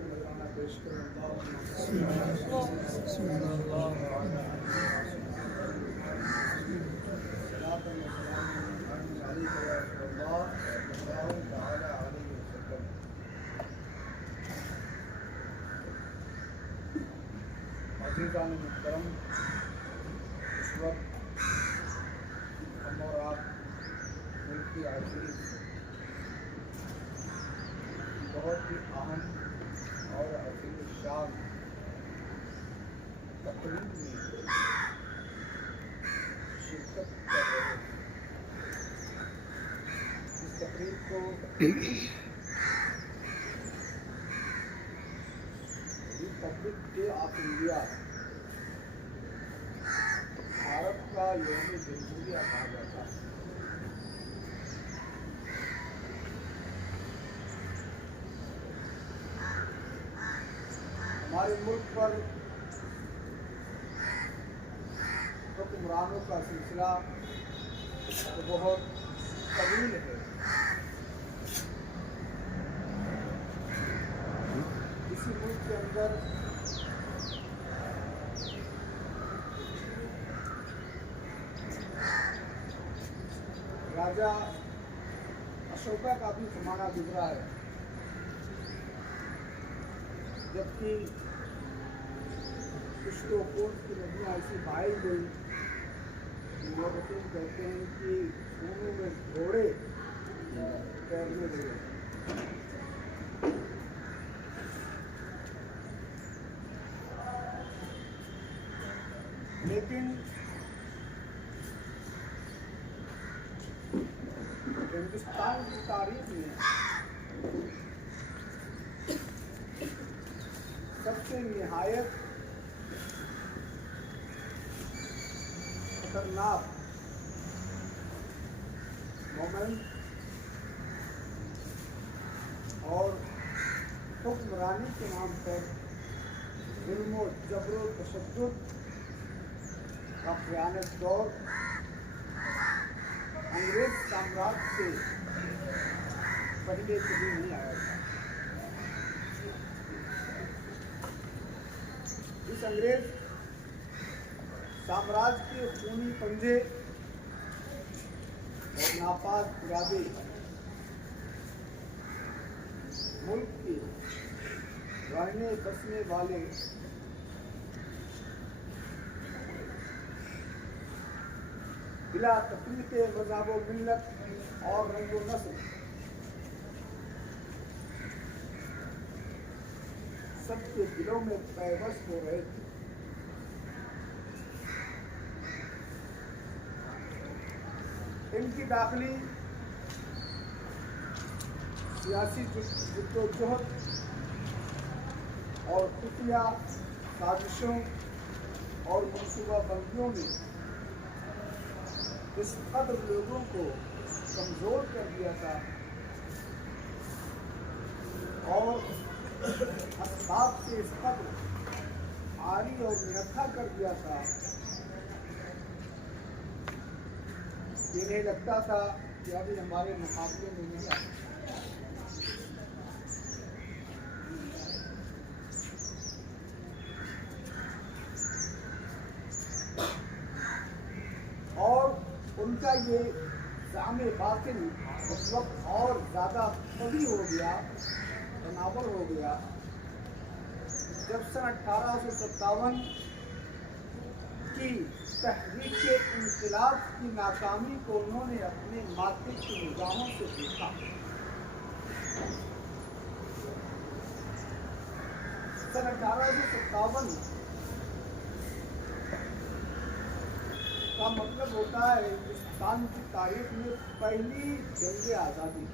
मौलाना पेश करें अज़ीज़ान मुहतरम, इस वक्त हम और आप मुल्क की अजीज बहुत ही अहम और अजीम शान तकरीब में शिरकत कर रहे हैं। इस तकरीब को Republic day of India, Bharat का यौम जमहूरिया कहा जाता है। हमारे मुल्क पर हुक्मरानों का सिलसिला तो बहुत तवील है। इसी मुल्क के अंदर राजा अशोका का भी ज़माना गुजरा है, जबकि कुछ तो कोर्ट की नदियाँ ऐसी बहाई गई, लोग कहते हैं कि सोनों में घोड़े तैरने लगे। लेकिन हिंदुस्तान की तारीख में सबसे निहायत खतरनाक मोमेंट और हुक्मरानी के नाम पर जुल्म और जबर तशद्दुद का भयानक दौर अंग्रेज साम्राज्य से पहले कभी नहीं आया था। इस अंग्रेज साम्राज्य के खूनी पंजे और नापाक इरादे मुल्क के रहने बसने वाले बिला तफरीक मज़हब व मिल्लत और रंग व नस्ल सबके दिलों में पैवस्त हो रहे थे। इनकी दाखिली सियासी जद्दोजहद और खुफिया साजिशों और मनसूबाबंदियों ने इस कदर लोगों को कमज़ोर कर दिया था और असबाब से इस कदर आरी और निरखा कर दिया था कि इन्हें लगता था कि अभी हमारे मुकाबले में नहीं था। और उनका ये जामे बातिल उस वक्त और ज़्यादा कवी हो गया, तनावर हो गया, जब सन 1857 की तहरीक इंक़िलाब की नाकामी को उन्होंने अपने माथे की निगाहों से देखा। सन 1857 का मतलब होता है हिंदुस्तान की तारीख में पहली जंग आज़ादी।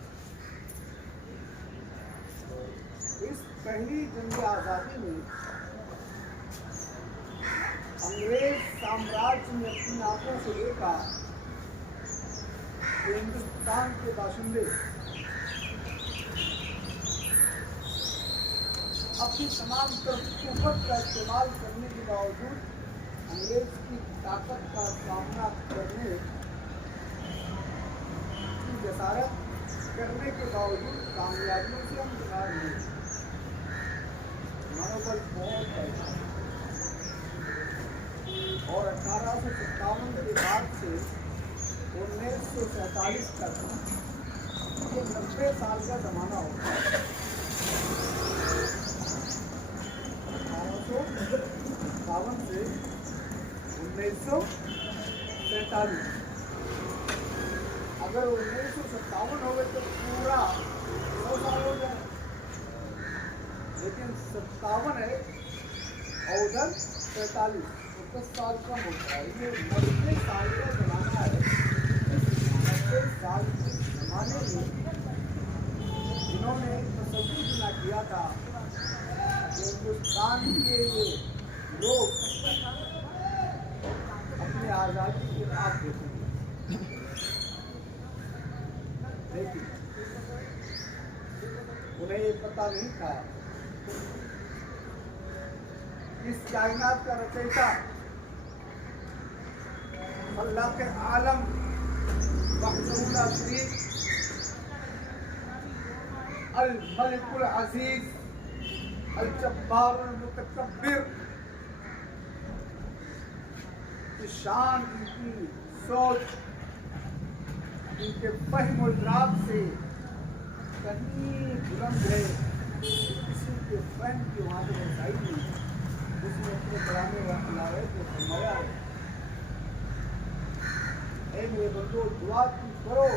इस पहली जंग आज़ादी में अंग्रेज साम्राज्य ने अपनी आंखों से देखा कि हिंदुस्तान के बाशिंदे अपनी तमाम कुव्वत का इस्तेमाल करने के बावजूद अंग्रेज की ताकत का सामना करने की जसारत करने के बावजूद कामयाबियों से हम किनार नहीं, मनोबल बहुत है। और 1857 के बाद से 1947 तक ये 90 साल का ज़माना होता है। 1857 से 1947, अगर 1957 हो गए तो पूरा 100 साल हो जाए, लेकिन 57 है और उधर 45, 10 साल कम होता है। ये 90 साल का ज़माना है। 90 साल के ज़माने में जिन्होंने तसव्वुर न किया था कि हिंदुस्तान के ये लोग अपनी आज़ादी की राह देखेंगे, लेकिन उन्हें ये पता नहीं था इस कायनात का रचयिता अल्लाह के आलम मखसूल अज़ीज़ अल मलिकुल अज़ीज़ अल जब्बारुल मुतकब्बिर की शान, इनकी सोच, इनके फहम और इदराक से कहीं बुलंद है। किसी के फहम की वहाँ से रसाई नहीं, उसने अपने कलामे लावे को फरमाया है, ऐ मेरे बंदो दुआ तुम करो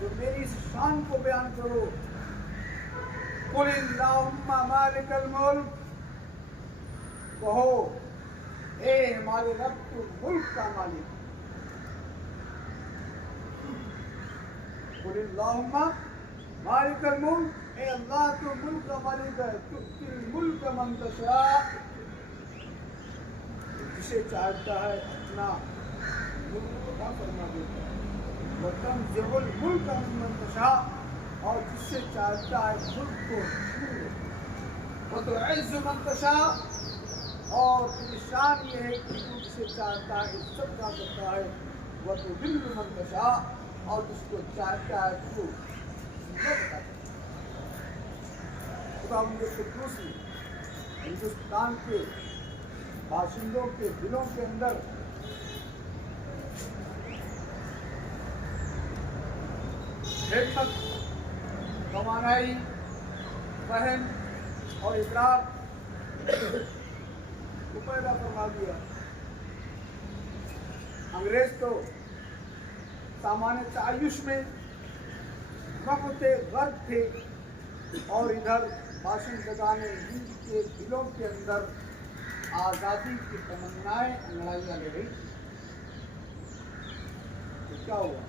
तो मेरी इस शान को बयान करो। कुल अल्लाहुम्मा मालिकल मुल्क, कहो ए हमारे रब तू मुल्क का मालिक। कुल अल्लाहुम्मा मालिकल मुल्क, ए अल्लाह तू मुल्क का मालिक है। तु'तिल मुल्क मन तशा, जिसे चाहता है अपना मुल्क अता फरमा देता है। व तंज़िउल मुल्क मम्मन तशा, और जिससे चाहता है मुल्क को छीन ले। व तु'इज़्ज़ु मन तशा, और तेरी शान ये है कि तू जिसे चाहता है इज्जत का करता है। व तुज़िल्लु मन तशा, और जिसको चाहता है तू हिंदुस्तान के बाशिंदों के दिलों के अंदर हिम्मत, तवानाई, फहम और इदराक को पैदा फरमा दिया। अंग्रेज तो सामान्य तायुश में वक्त गर्द थे और इधर बाशिंदगाने हिंद के दिलों के अंदर आज़ादी की तमन्नाएं लड़ाइयाँ ले रही। तो क्या हुआ?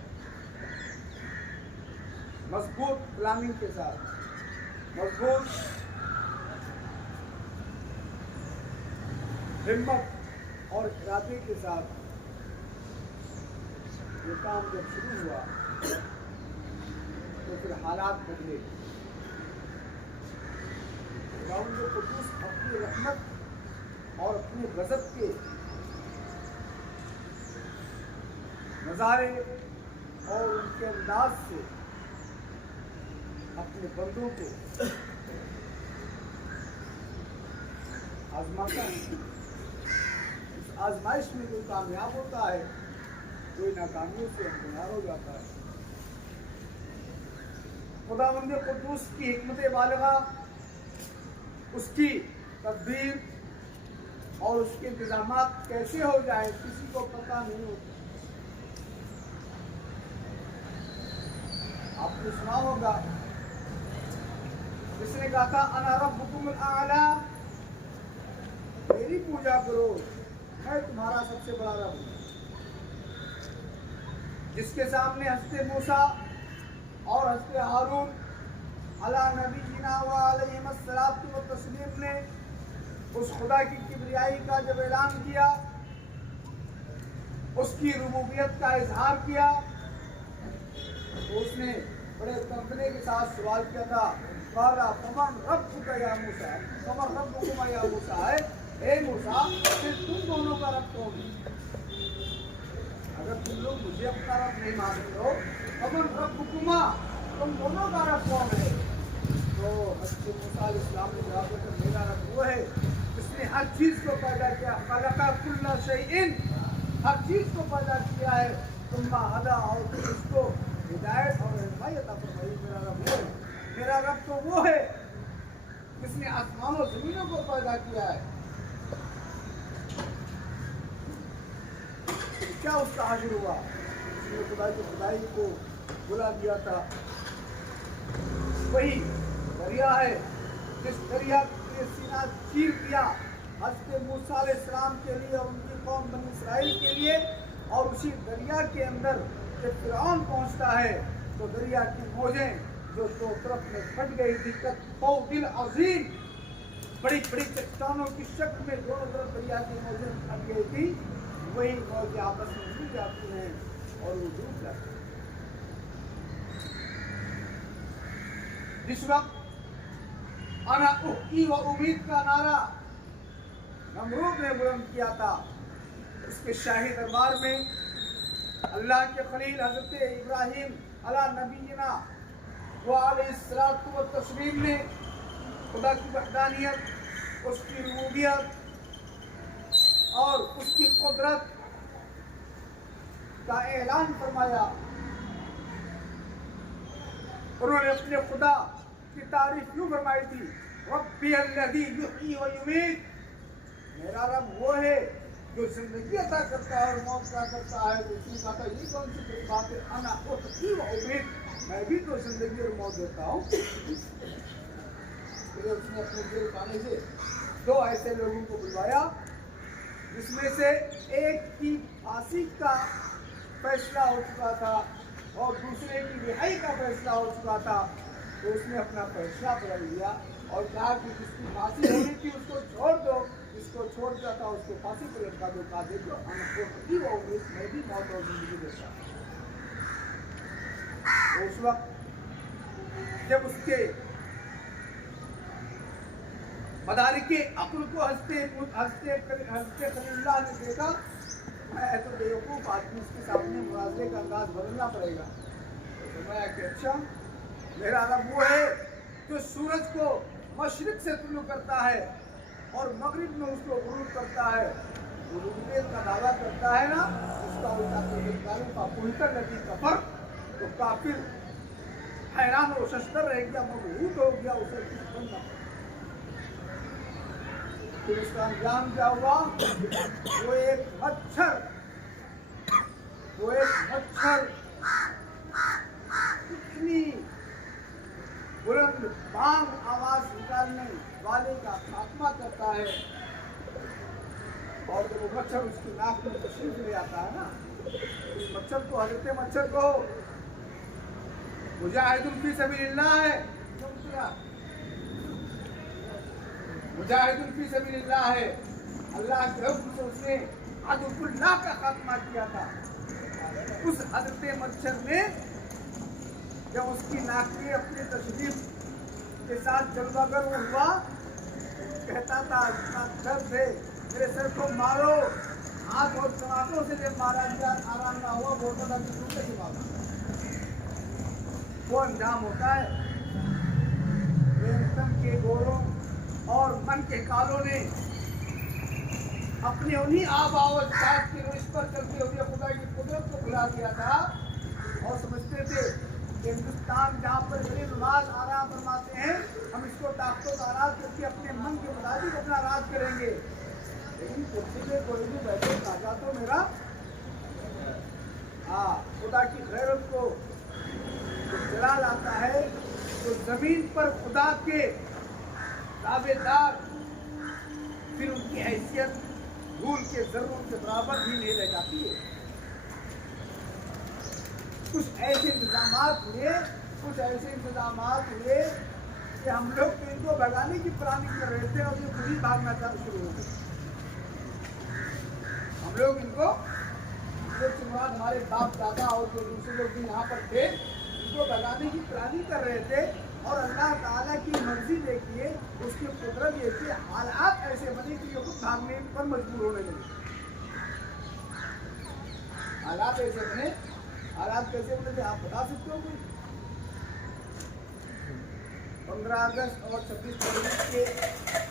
मजबूत प्लानिंग के साथ, मजबूत हिम्मत और इरादे के साथ ये काम जब शुरू हुआ तो फिर हालात बदले। खुदावंद कुद्दूस अपनी रहमत और अपने गज़ब के नज़ारे और उनके अंदाज से अपने बंदों को आजमाता है। इस आजमाइश में कोई कामयाब होता है, कोई नाकामियों से हमदुनार हो जाता है। खुदावंद कुद्दूस की हिकमत बालिगा, उसकी तदबीर और उसके इंतजामात कैसे हो जाए किसी को पता नहीं होता। आपने सुना होगा, जिसने कहा था अना रब्बुकुमुल आला, मेरी पूजा करो, मैं तुम्हारा सबसे बड़ा रब हूं। जिसके सामने हस्ते मूसा और हस्ते हारून अला नबीना व अलैहिस्सलातु व तस्लीम ने उस खुदा की किबरियाई का जब ऐलान किया, उसकी रुबूबियत का इजहार किया, तो उसने बड़े तमतने के साथ सवाल किया था, काला फमन रब्बुका या मूसा, फमन रब्बुकुमा या मूसा, है ए मूसा, फिर तुम दोनों का रब कौन है? अगर तुम लोग मुझे अपना रब नहीं मानते हो, फमन रब्बुकुमा, तुम दोनों का रब कौन है? तो हज़रत मूसा अलैहिस्सलाम ने जवाब दिया, मेरा रब वो है जिसने हर चीज को पैदा किया, खलका कुल्ला शैइन, हर चीज को पैदा किया है, तुम हदा, और फिर उसको हिदायत और रहनुमाई अता फरमाई। मेरा रब वो है, मेरा रब तो वो है जिसने आसमानों जमीनों को पैदा किया है। तो क्या उसका हाजिर हुआ? उसने खुदाई को खुदाई को बुला दिया था। वही दरिया है जिस दरिया के सीना चीर दिया हज़रत मूसा अलैहिस्सलाम के लिए और उनकी कौम बनी इस्राइल के लिए, और उसी दरिया के अंदर जब फिरौन पहुंचता है तो दरिया की मौजें जो दो तरफ में फट गई थी, दिल अजीम, बड़ी बड़ी चट्टानों की शक्ल में दोनों तरफ दरिया की मौजें फट गई थी, वही मौजें आपस में मिल जाती हैं और वो डूब जाती है। जिस वक्त अना उक्की व उम्मीद का नारा नमरूद ने बुलंद किया था, उसके शाही दरबार में अल्लाह के खलील हजरत इब्राहिम अला नबीना व अलैहिस्सलातु व तस्लीम ने खुदा की वहदानियत, उसकी रुबूबियत और उसकी कुदरत का ऐलान फरमाया। उन्होंने अपने खुदा की तारीफ यूं फरमाई थी, रब्बी अल्लज़ी युहयी व युमीत, मेरा रब वो है जो जिंदगी अता करता है और मौत अता करता है। तो उसने कहा था, ये कौन सी बड़ी बात है, अना उहयी व उमीत, मैं भी तो जिंदगी और मौत देता हूँ। फिर उसने अपने जेल खाने से दो ऐसे लोगों को बुलवाया जिसमें से एक की फांसी का फैसला हो चुका था और दूसरे की रिहाई का फैसला हो चुका था। तो उसने अपना फैसला बदल लिया और कहा कि जिसकी फांसी होनी थी उसको छोड़ दो, जिसको छोड़ दिया था उसको फांसी पर लटका दो। कहा देखो वो उम्मीद में भी मौत और जिंदगी देता। तो उस वक्त जब उसके मदारिके अक्ल को हंसते खलीलुल्लाह ने देखा, मैं तो बेवकूफ़ आदमी, इसके सामने मुनाज़रे का अंदाज बदलना पड़ेगा। तो मैं कि अच्छा, मेरा रब वो है जो सूरज को मशरिक से तुलू करता है और मगरिब में उसको गुरूब करता है। वो रुबूबियत का दावा करता है ना, उसका उल्टा का पुलकर नदी का फर्क, तो काफिर हैरान और शस्तर रह गया, मबहूत हो गया, उसे कुछ बनना। फिर उसका अंजाम क्या हुआ? वो एक मच्छर इतनी बुलंद बांग आवाज निकालने वाले का खात्मा करता है, और जब वो मच्छर उसकी नाक में तशरीफ ले आता है ना, उस मच्छर को, हजरत मच्छर को मुजाहिदुन फी सबीलिल्लाह है, मुजाहिदुन फी सबीलिल्लाह है, अल्लाह के हुक्म से उसने अदुल्लाह का खात्मा किया था। उस हजरत मच्छर ने जब उसकी नाक के अपने तशरीफ के साथ जलवागर वो हुआ, कहता था इतना दर्द है मेरे सर को मारो, हाथ और टमाटों से जब मारा गया आराम ना हुआ, बोलता था कि दूसरे की मारा। वो अंजाम होता है। तन के गोरों और मन के कालों ने अपने उन्हीं आवाज़ की रोश पर चलते हुए खुदा की कुदरत को भुला दिया था और समझते थे कि हिंदुस्तान जहाँ पर गरीब नवाज आराम फरमाते हैं, हम इसको ताकतों का राज करके अपने मन के मुताबिक अपना राज करेंगे। लेकिन कुर्सी पे कोई भी बैठे राजा तो मेरा खुदा की गैरत को जला लाता है तो जमीन पर खुदा के दावेदार फिर उनकी हैसियत धूल के जरूर के बराबर भी नहीं रह जाती है। कुछ ऐसे इंतजाम हुए कि हम लोग इनको भगाने की प्लानिंग कर रहे थे और ये खुद ही भागना शुरू हो गए। हम लोग इनको हमारे बाप दादा और जो दूसरे लोग भी यहाँ पर थे, इनको भगाने की प्लानिंग कर रहे थे। और अल्लाह ताला की मर्जी देखिए, उसकी कुदरत देखिए, हालात ऐसे बने कि ये खुद भागने पर मजबूर होने लगे। हालात ऐसे बने, हालात कैसे बने थे आप बता सकते हो? 15 अगस्त और 26 जनवरी के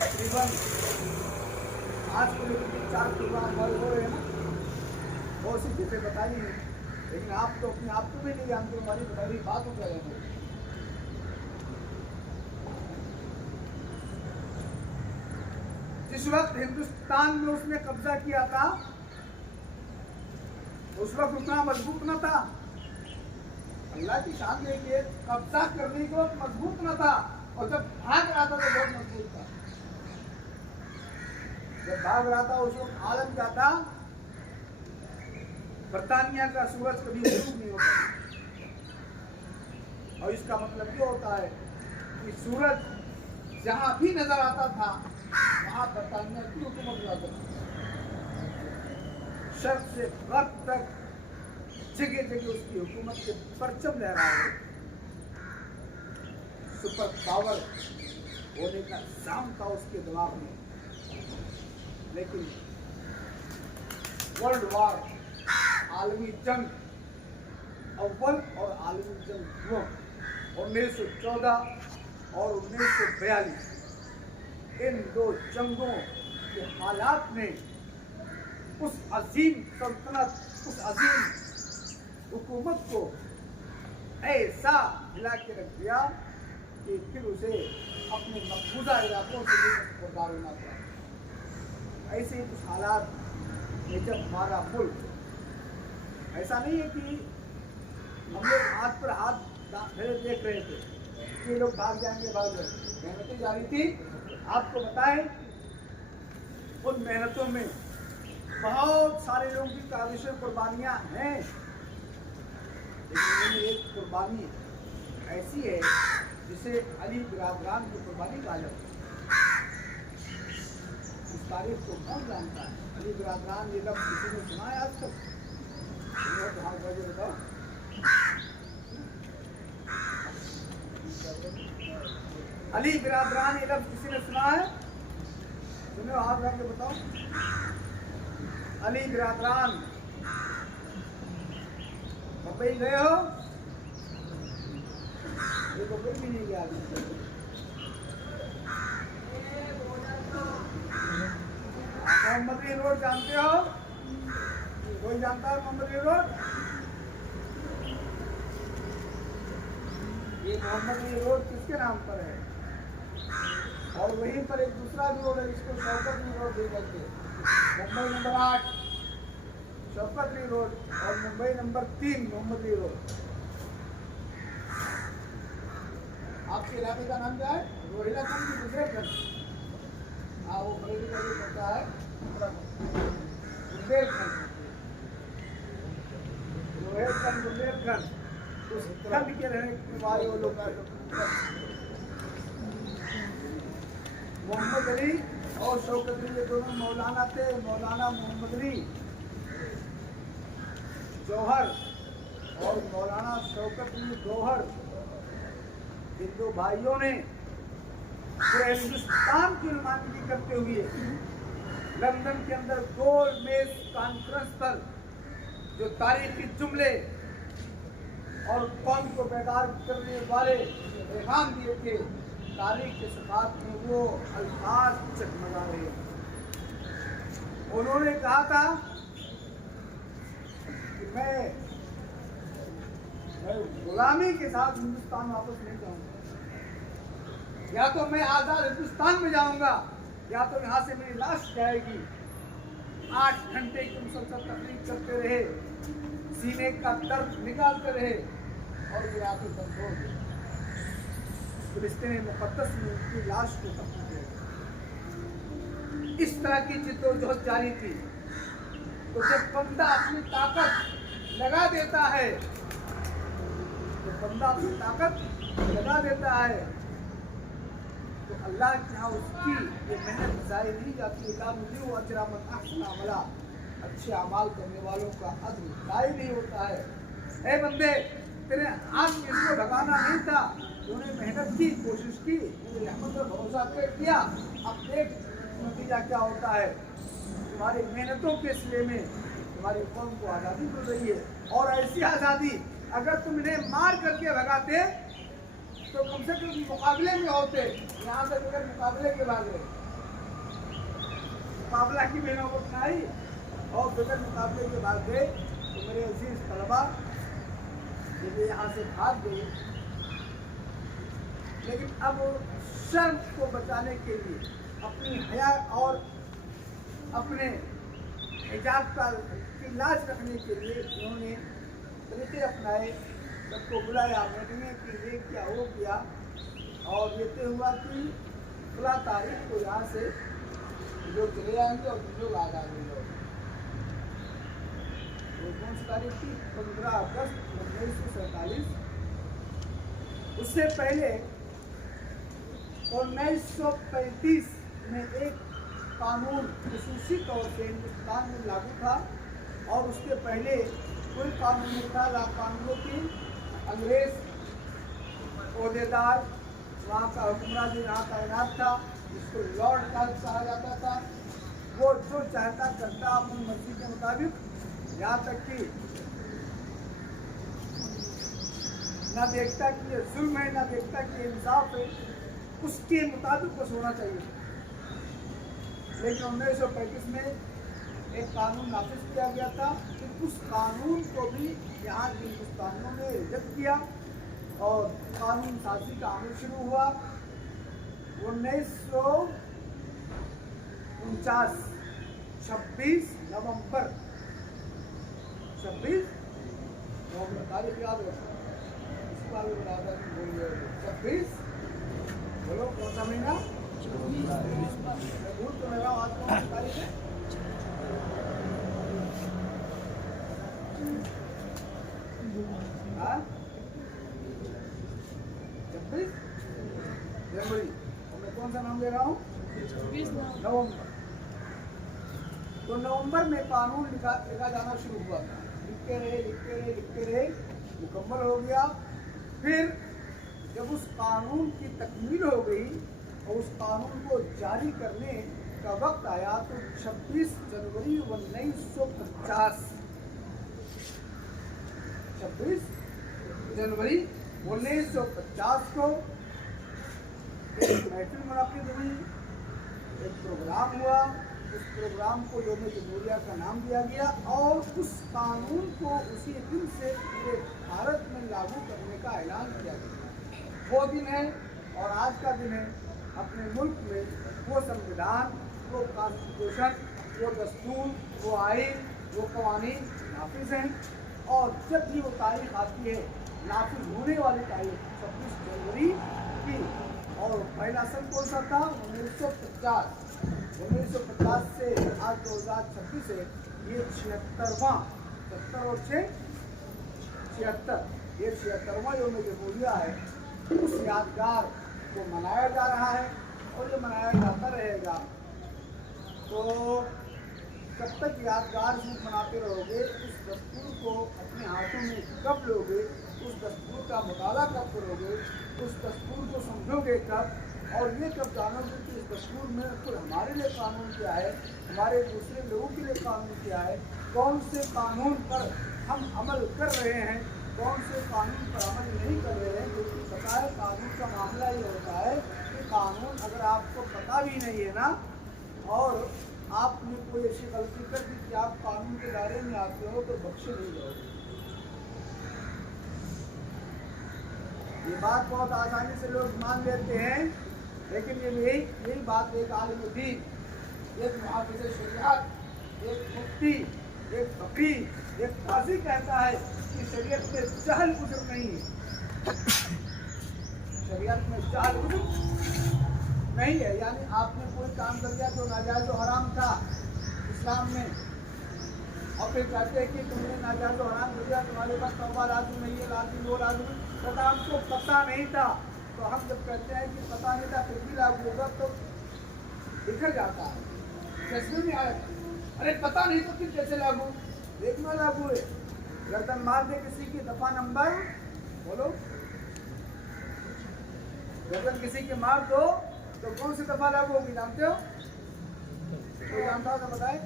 तकरीबन आज को लेकर 4 प्रोग्राम हो रहे हैं ना, बहुत सी चीजें बताई हैं, लेकिन आप तो अपने आप को भी नहीं जानते, हमारी बताई हुई बात हो जाएगी। जिस वक्त हिंदुस्तान में उसने कब्जा किया था, उस वक्त उतना मजबूत न था। अल्लाह की शान देखिए, कब्जा करने के वक्त मजबूत न था, और जब भाग रहा था तो बहुत मजबूत था। जब भाग रहा था उस वक्त आलम क्या था, बर्तानिया का सूरज कभी गुरूब नहीं होता। और इसका मतलब ये होता है कि सूरज जहां भी नजर आता था वहां बर्तानिया की हुकूमत हुआ करती थी। शर्क से गर्ब तक जगह जगह उसकी हुकूमत के परचम लहरा रहे। सुपर पावर होने का जाम था उसके दिमाग में। लेकिन वर्ल्ड वार, आलमी जंग अव्वल और आलमी जंग 1914 और 1942, इन 2 जंगों के हालात ने उस अजीम सल्तनत, उस अजीम हुकूमत को ऐसा हिला के रख दिया कि फिर उसे अपने मकबूजा इलाकों से बर्बाद होना पड़ा। ऐसे ही कुछ हालात में जब हमारा मुल्क, ऐसा नहीं है कि हम लोग हाथ पर हाथ देख रहे थे कि लोग भाग जाएंगे, मेहनतें जारी थी। आपको बताएं, उन मेहनतों में बहुत सारे लोगों की काविशें, कुर्बानियां हैं, लेकिन एक कुर्बानी ऐसी है जिसे अली बिरादरान की कुर्बानी कहा जाता है। इस तारीख को कौन जानता है? अली बिरादरान ये लफ्ज़ किसी ने सुना है आज तक? बताओ। अली बिरादरान ये लफ्ज़ किसी ने सुना है? सुनो, हाथ रख के बताओ। अली बिरादरान मुंबई गए हो? ये मुंबई भी नहीं गया। मोहम्मदली रोड जानते हो? कोई जानता है मोहम्मदली रोड? ये मोहम्मदली रोड किसके नाम पर है? और वहीं पर एक दूसरा भी रोड है, इसको शौकतली रोड भी कहते हैं। मुंबई नंबर 8 शौकतली रोड और मुंबई नंबर 3 मोहम्मदली रोड। आपके इलाके का नाम क्या है? रोहिला खंड की बुंदेलखंड। हाँ, वो बरेली का जो पड़ता है बुंदेलखंड, रोहिलखंड बुंदेलखंड, उस खंड के रहने वाले लोग मोहम्मद अली और शौकत अली, ये दोनों मौलाना थे। मौलाना मोहम्मद अली जौहर और मौलाना शौकत अली गौहर, इन दो भाइयों ने पूरे हिंदुस्तान की नुमाइंदगी करते हुए लंदन के अंदर गोल मेज कॉन्फ्रेंस पर जो तारीखी जुमले और कौम को बेकार करने वाले पैगाम दिए थे, तारीख के सफात में वो अल्फाज चकमगा रहे। उन्होंने कहा था कि मैं गुलामी के साथ हिंदुस्तान वापस नहीं जाऊंगा। या तो मैं आजाद हिंदुस्तान में जाऊंगा, या तो यहाँ से मेरी लाश जाएगी। 8 घंटे की मुसलसल तकलीफ करते रहे, सीने का दर्द निकालते रहे और ये आखिर बंद हो गई। फिलिस्तीनी मुकद्दस में उनकी लाश को दफन किया गया। इस तरह की जिद्दोजहद जारी थी। तो जब बंदा अपनी ताकत लगा देता है, तो अल्लाह के यहाँ उसकी ये मेहनत जाहिर नहीं जाती। अच्छे अमाल करने वालों का अज्र जाहिर नहीं होता है। ए बंदे, तेरे आज इसको ढकाना नहीं था, तूने मेहनत की, कोशिश की, रहमत पर भरोसा किया, अब देख नतीजा क्या होता है। तुम्हारी मेहनतों के सिले में तुम्हारी कौम को आज़ादी मिल रही है। और ऐसी आज़ादी अगर तुम इन्हें मार करके भगाते तो कम से कम मुकाबले में होते। यहाँ से बगैर मुकाबले के भागे, मुकाबला की मेहनत आई और बगैर मुकाबले के भागे तो मेरे अजीज तलबा जब यहाँ से भाग गए। लेकिन अब शर्म को बचाने के लिए, अपनी हया और अपने हिजाब का लाज रखने के लिए उन्होंने तरीके अपनाए। सबको बुलाया, मीटिंगें की, ये किया, वो किया, और ये हुआ कि 16 तारीख को यहाँ से लोग चले जाएंगे और लोग आ जाएंगे। तो कौन सी तारीख थी? 15 अगस्त 1947। उससे पहले 1935 में एक कानून खुसूसी तौर से हिंदुस्तान में लागू था और उसके पहले कोई कानून नहीं था। कानूनों की अंग्रेज ओहदेदार वहाँ का हुक्मरान यहाँ तैनात था, जिसको लॉर्ड कहा जाता था। वो जो चाहता करता अपनी मर्जी के मुताबिक, यहाँ तक कि न देखता कि ये जुल्म है, न देखता कि इंसाफ है, उसके मुताबिक बस होना चाहिए। लेकिन 1935 में एक कानून नाफिज किया गया था कि उस कानून को भी यहाँ के हिंदुस्तानियों ने रिजेक्ट किया और कानून साजी का अमल शुरू हुआ। 1949 26 नवंबर तारीख याद रखो, इसके बारे में बता बोलिए। 26 बोलो, कौन सा महीना? भूल तो मेरा आज कौन सी तारीख है? हाँ, 26 जनवरी। मैं कौन सा नाम ले रहा हूँ? नवंबर। तो नवंबर में कानून लिखा जाना शुरू हुआ था। लिखते रहे मुकम्मल हो गया। फिर जब उस कानून की तकमील हो गई और उस कानून को जारी करने का वक्त आया तो 26 जनवरी 1950 को एक महफिल मुनाकिद हुई, एक प्रोग्राम हुआ। उस प्रोग्राम को यौम जमहूरिया का नाम दिया गया और उस कानून को उसी दिन से पूरे भारत में लागू करने का ऐलान किया गया। वो दिन है और आज का दिन है। अपने मुल्क में वो संविधान, वो कॉन्स्टिट्यूशन, वो दस्तूर, वो आइन, वो कवानीन नाफिज हैं। और जब भी वो तारीख आती है, नाफिज होने वाली तारीख 26 जनवरी की। और पहला सन कौन सा था? 1950 से आज 2026 है। ये 76वां, 70 और 6 76, ये 76वां यौम जमहूरिया है। उस यादगार को मनाया जा रहा है और ये मनाया जाता रहेगा। तो जब तक यादगार रूप बनाते रहोगे, उस दस्तूर को अपने हाथों में कब लोगे, उस दस्तूर का मुताला कब करोगे, उस दस्तूर को समझोगे कब, और ये कब जानोगे कि इस दस्तूर में फिर हमारे लिए कानून क्या है, हमारे दूसरे लोगों के लिए कानून क्या है, कौन से कानून पर हम अमल कर रहे हैं, कौन से कानून पर अमल नहीं कर रहे हैं। क्योंकि पता है कानून का मामला ये होता है कि कानून अगर आपको पता भी नहीं है ना, और आपने कोई ऐसी गलती कर दी कि आप कानून के दायरे में आते हो, तो बख्शे नहीं जाओगे। ये बात बहुत आसानी से लोग मान लेते हैं, लेकिन ये यही बात एक आलिम दीन, एक मुहाफिज शरीयत, एक मुफ्ती, एक फकीह, एक काजी कहता है कि शरीयत में जहल उज़्र नहीं है। शरीयत में जहल उज़्र नहीं है, यानी आपने कोई काम कर दिया जो नाजायज़ और हराम था इस्लाम में, और फिर कहते हैं कि तुमने नाजायज़ और हराम कर दिया, तुम्हारे पास तौबा लाज़िम नहीं है, लाज़िम वो लाज़िम, तथा हमको पता नहीं था। तो हम जब कहते हैं कि पता नहीं था फिर भी लागू होगा, तो बिखर जाता है, जज्बे में आया, अरे पता नहीं तो फिर कैसे लागू, देखना लागू है। गर्दन मार दे किसी की, दफा नंबर बोलो, गर्दन किसी की मार दो तो कौन सी दफा लागू होगी, जानते हो? कोई जानता हो तो बताए।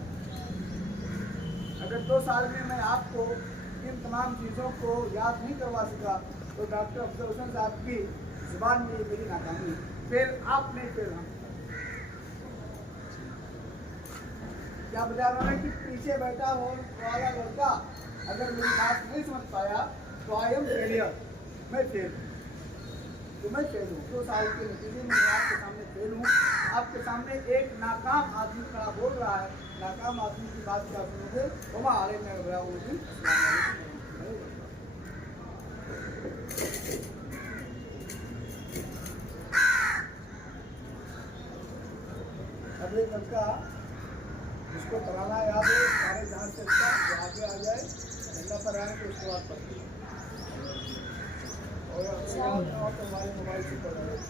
अगर 2 साल में मैं आपको इन तमाम चीज़ों को याद नहीं करवा सका, तो डॉक्टर अफजल हुसैन साहब की जुबान में मेरी नाकामी, फिर आप नहीं फिर हम। क्या बता रहा है कि पीछे बैठा हो वाला लड़का अगर मेरी बात नहीं समझ पाया तो आई एम फेलियर, मैं फेल, तो मैं फेल हूँ। 2 साल के नतीजे में मैं आपके सामने फेल हूँ। आपके सामने एक नाकाम आदमी खड़ा बोल रहा है, नाकाम आदमी की बात क्या सुनोगे? वमा आले में गया वो भी। अब एक लड़का जिसको तराना याद है, सारे जहाँ से अच्छा जो आगे आ जाए, झंडा पर आए तो उसके बाद पढ़ती है, और तो हमारे मोबाइल से पढ़ रहे हैं।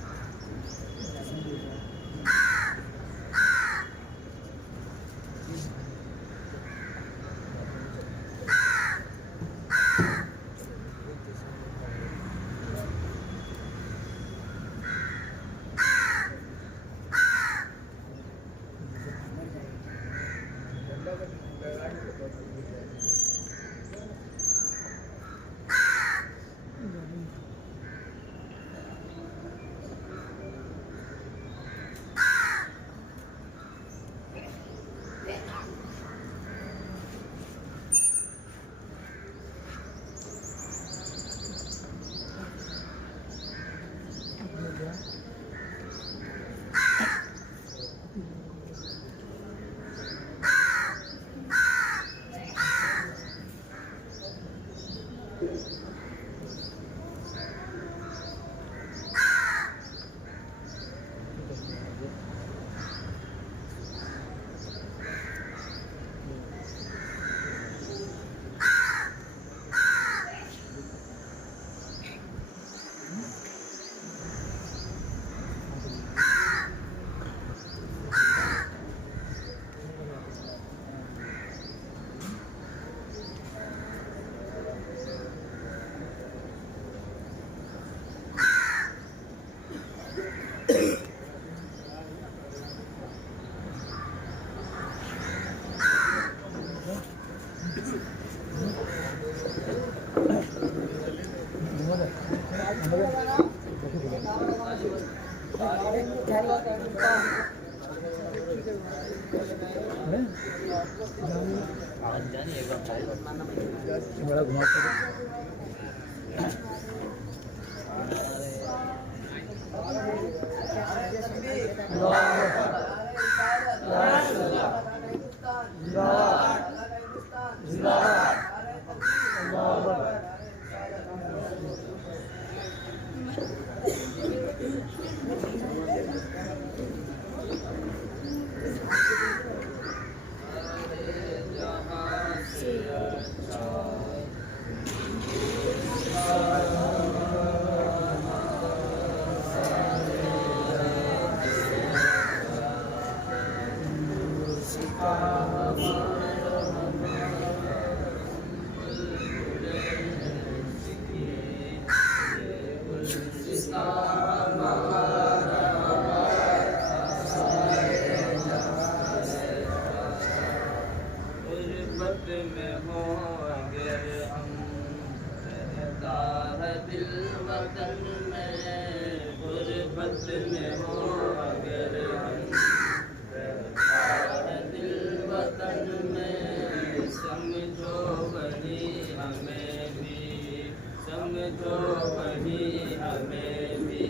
बड़ा घुमा समझो वही हमें भी,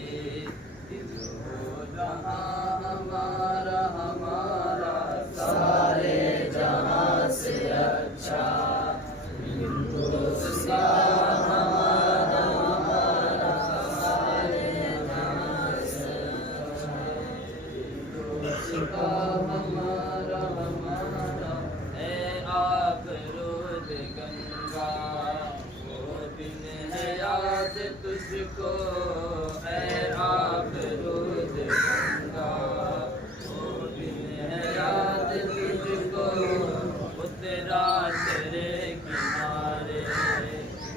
दिल हो जहाँ हमारा हमारा सारे जहाँ से अच्छा, हिंदुस्तान हमारा हमारा सारे जहाँ से अच्छा, हिंदुस्तान हमारा हमारा है आप रोज गंगा, याद तुझको है आप रोज गंगा, वो दिन है याद तुझको, उतरा तेरे किनारे,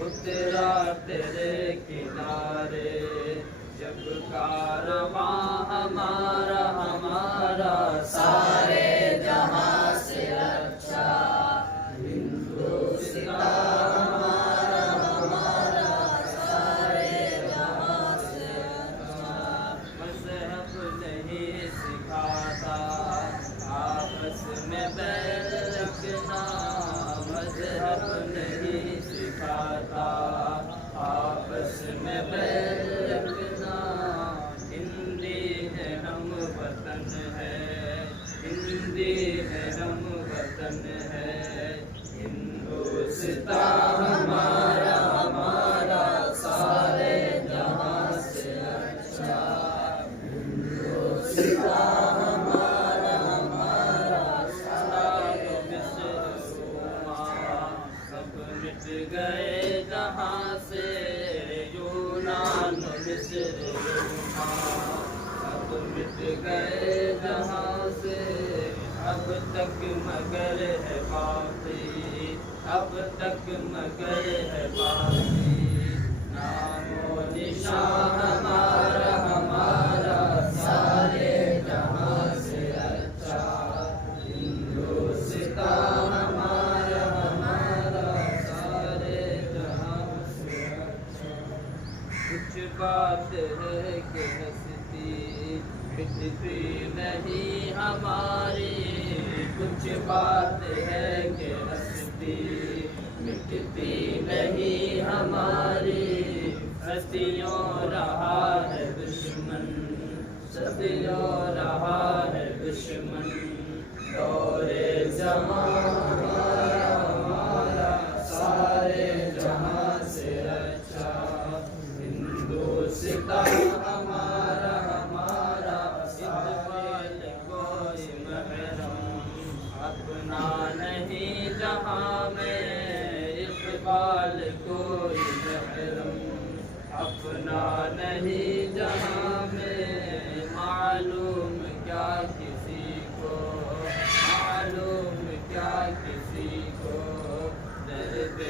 उतरा तेरे किनारे, जब कारवां हमारा हमारा सारे जहाँ से अच्छा, हिंदुस्तान में बैर रखना, मजहब नहीं सिखाता, आपस में बैर रखना, हिंदी है हम वतन है, हिंदी है हम वतन है, हिंदुस्तान हमारा हमारा सारे जहाँ से अच्छा, हिंदुस्तान गए जहाँ से यूनान मिस्र अब मिट गए जहाँ से, अब तक मगर है बाकी, अब तक मगर है बाकी, नामो निशान हमारा हमारा सारे जहाँ से अच्छा, हिंदुस्तान बात है कि हंसती मिटती नहीं हमारी, कुछ बात है कि हंसती मिटती नहीं हमारी, सदियों रहा है दुश्मन, सदियों रहा है दुश्मन, दौरे ज़माना हमारा सारे जहाँ से अच्छा, हिंदुस्तान हमारा हमारा इक़बाल कोई महरम अपना नहीं जहाँ में, इक़बाल कोई महरम अपना नहीं जहाँ में, मालूम क्या किसी को, मालूम क्या किसी को, दर्द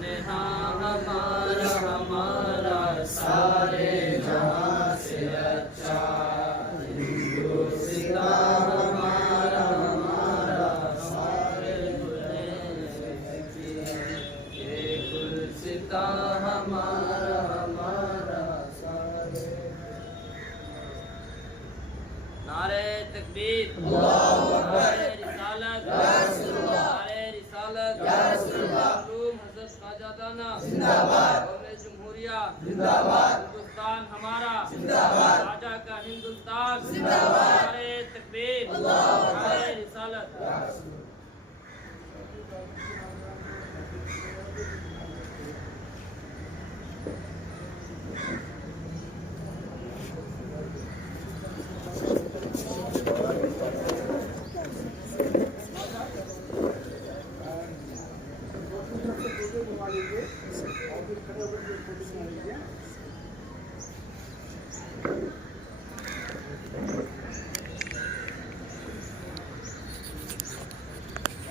नेहा हमारा हमारा सारे जहाँ से अच्छा, हिंदुस्तान हमारा हमारा सारे ये गुलसितां हमारा हमारा सारे। नारे तकबीर, नारे रिसालत, नारे रिसालत, हज़रत ख्वाजा दाना जिंदाबाद, जमहूरिया जिंदाबाद।